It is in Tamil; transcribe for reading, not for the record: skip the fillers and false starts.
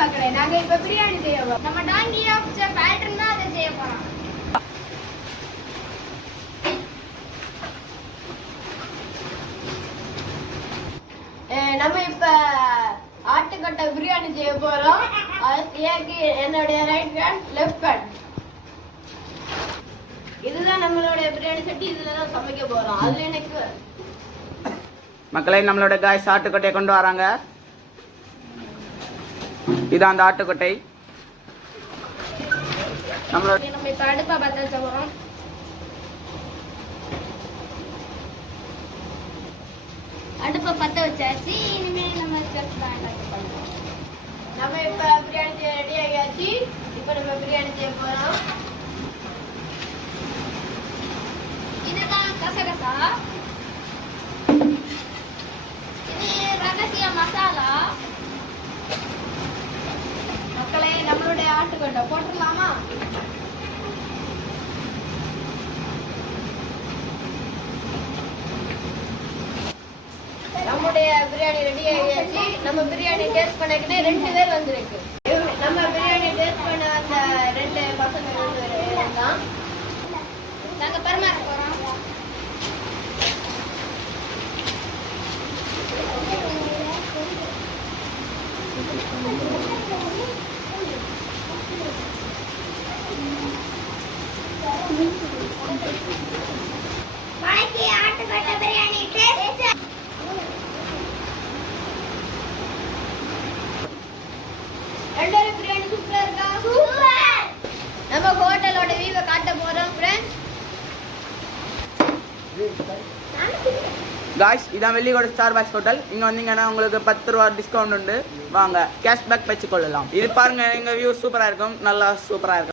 மக்களே நாங்க இப்ப பிரியாணி செய்ய போறோம். நம்ம டாங்கி ஆஃப் பேட்டர்ன் தான் அதை செய்ய போறோம். நம்ம இப்ப ஆட்டுக்கட்டை பிரியாணி செய்ய போறோம். என்னுடைய ரைட் ஹேண்ட் லெஃப்ட் ஹேண்ட் இதுதான் நம்மளுடைய பிரியாணி சட்டி. இதுலதான் சமைக்க போறோம். அதுல எனக்கு மக்களே நம்மளோட காய்ஸ் ஆட்டுக்கொட்டையை கொண்டு வராங்க. இதான் அந்த ஆட்டுக்கொட்டை. நம்ம இப்ப அடுப்பா பத்த வச்ச போறோம். அடுப்பை பத்த வச்சாச்சு. இனிமேல் நம்ம நம்ம இப்ப பிரியாணி செய்ய ரெடி ஆகியாச்சு. இப்ப நம்ம பிரியாணி செய்ய போறோம். இதுதான் கசகசா. இது ரகசிய மசாலா. மக்களே நம்மளுடைய ஆட்டுக்கொட்டை போட்டுடலாமா? நம்முடைய பிரியாணி ரெடி ஆகியாச்சு. நம்ம பிரியாணி டேஸ்ட் பண்ணக்கிட்டே 2 பேர் வந்திருக்கு. நம்ம பிரியாணி டேஸ்ட் பண்ண அந்த 2 பசங்க தான் நாங்க பரிமாற போறோம். வணக்கி ஆட்டுக்கொட்டை பிரியாணி டேஸ்ட். ரெண்டரை பிரியாணி சூப்பரா இருக்கா? சூப்பர். நம்ம ஹோட்டலோட வியூவை காட்ட போறோம் फ्रेंड्स. காய்ஸ் இதான் வெள்ளிக்கோடு ஸ்டார் பாக்ஸ் ஹோட்டல். இங்கே வந்தீங்கன்னா உங்களுக்கு 10 ரூபா டிஸ்கவுண்ட் உண்டு. வாங்க கேஷ்பேக் வச்சுக்கொள்ளலாம். இது பாருங்க, எங்கள் வியூ சூப்பராக இருக்கும். நல்லா சூப்பராக இருக்கும்.